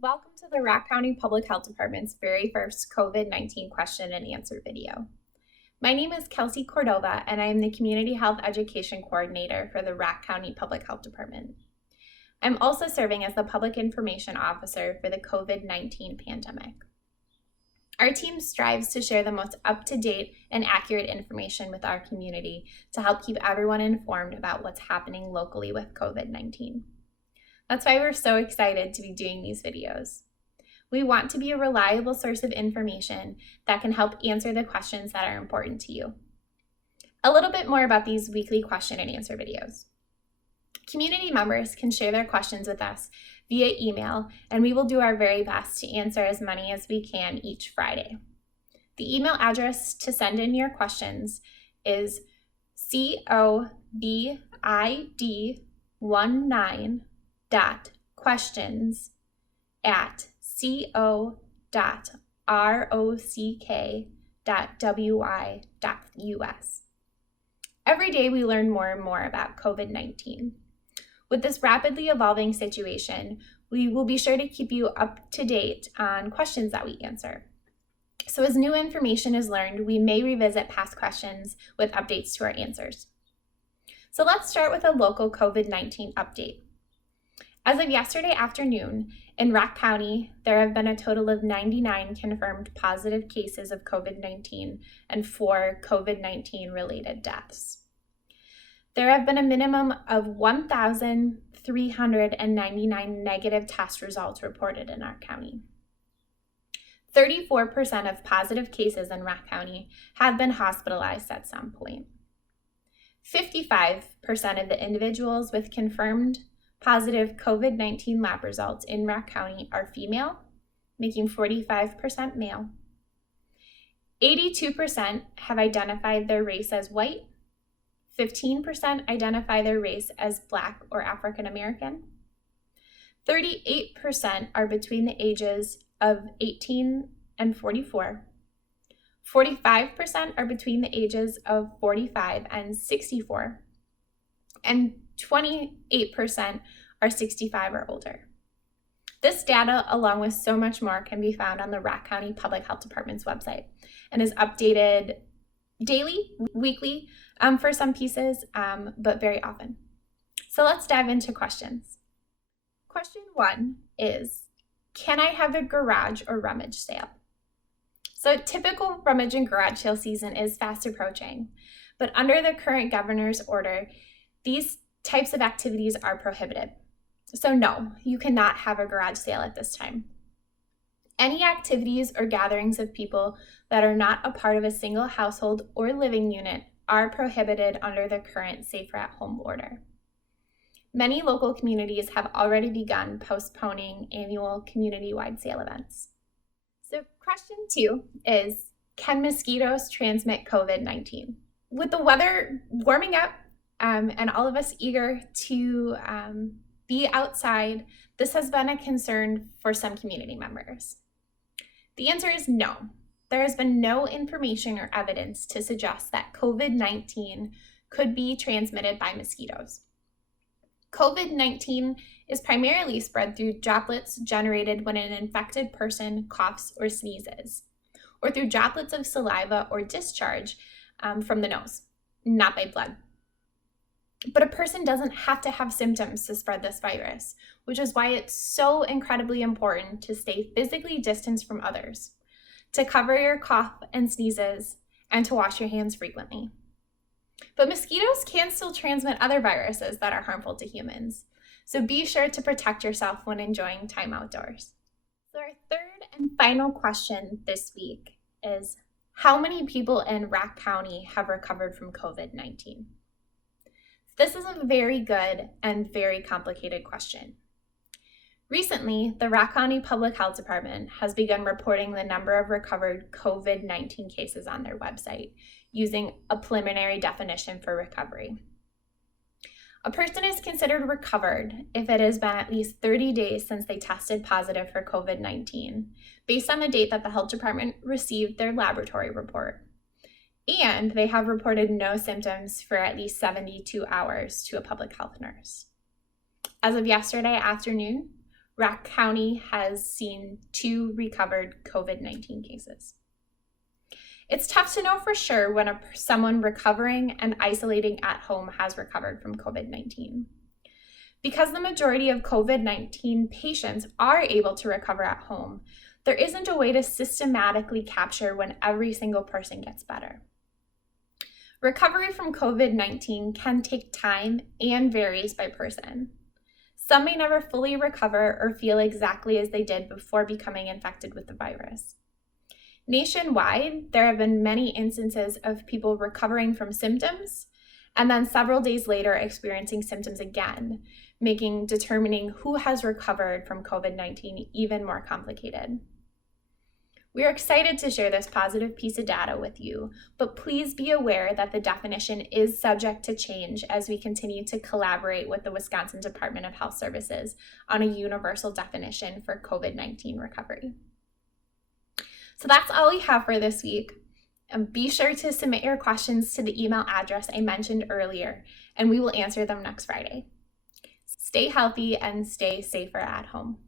Welcome to the Rock County Public Health Department's very first COVID-19 question and answer video. My name is Kelsey Cordova, and I am the Community Health Education Coordinator for the Rock County Public Health Department. I'm also serving as the Public Information Officer for the COVID-19 pandemic. Our team strives to share the most up-to-date and accurate information with our community to help keep everyone informed about what's happening locally with COVID-19. That's why we're so excited to be doing these videos. We want to be a reliable source of information that can help answer the questions that are important to you. A little bit more about these weekly question and answer videos. Community members can share their questions with us via email, and we will do our very best to answer as many as we can each Friday. The email address to send in your questions is covid19.questions@co.rock.wy.us. Every day we learn more and more about COVID-19. With this rapidly evolving situation, we will be sure to keep you up to date on questions that we answer. So as new information is learned, we may revisit past questions with updates to our answers. So let's start with a local COVID-19 update. As of yesterday afternoon, in Rock County, there have been a total of 99 confirmed positive cases of COVID-19 and 4 COVID-19 related deaths. There have been a minimum of 1,399 negative test results reported in our county. 34% of positive cases in Rock County have been hospitalized at some point. 55% of the individuals with confirmed positive COVID-19 lab results in Rock County are female, making 45% male. 82% have identified their race as white. 15% identify their race as Black or African American. 38% are between the ages of 18 and 44. 45% are between the ages of 45 and 64. And 28% are 65 or older. This data, along with so much more, can be found on the Rock County Public Health Department's website and is updated daily, weekly, for some pieces, but very often. So let's dive into questions. Question 1 is, can I have a garage or rummage sale? So typical rummage and garage sale season is fast approaching, but under the current governor's order, these types of activities are prohibited. So no, you cannot have a garage sale at this time. Any activities or gatherings of people that are not a part of a single household or living unit are prohibited under the current Safer at Home order. Many local communities have already begun postponing annual community-wide sale events. So question 2 is, can mosquitoes transmit COVID-19? With the weather warming up and all of us eager to be outside, this has been a concern for some community members. The answer is no. There has been no information or evidence to suggest that COVID-19 could be transmitted by mosquitoes. COVID-19 is primarily spread through droplets generated when an infected person coughs or sneezes, or through droplets of saliva or discharge from the nose, not by blood. But a person doesn't have to have symptoms to spread this virus, which is why it's so incredibly important to stay physically distanced from others, to cover your cough and sneezes, and to wash your hands frequently. But mosquitoes can still transmit other viruses that are harmful to humans, so be sure to protect yourself when enjoying time outdoors. So our third and final question this week is, how many people in Rock County have recovered from COVID-19? This is a very good and very complicated question. Recently, the Rock County Public Health Department has begun reporting the number of recovered COVID-19 cases on their website using a preliminary definition for recovery. A person is considered recovered if it has been at least 30 days since they tested positive for COVID-19, based on the date that the health department received their laboratory report, and they have reported no symptoms for at least 72 hours to a public health nurse. As of yesterday afternoon, Rock County has seen 2 recovered COVID-19 cases. It's tough to know for sure when someone recovering and isolating at home has recovered from COVID-19. Because the majority of COVID-19 patients are able to recover at home, there isn't a way to systematically capture when every single person gets better. Recovery from COVID-19 can take time and varies by person. Some may never fully recover or feel exactly as they did before becoming infected with the virus. Nationwide, there have been many instances of people recovering from symptoms and then several days later experiencing symptoms again, making determining who has recovered from COVID-19 even more complicated. We are excited to share this positive piece of data with you, but please be aware that the definition is subject to change as we continue to collaborate with the Wisconsin Department of Health Services on a universal definition for COVID-19 recovery. So that's all we have for this week. Be sure to submit your questions to the email address I mentioned earlier, and we will answer them next Friday. Stay healthy and stay safer at home.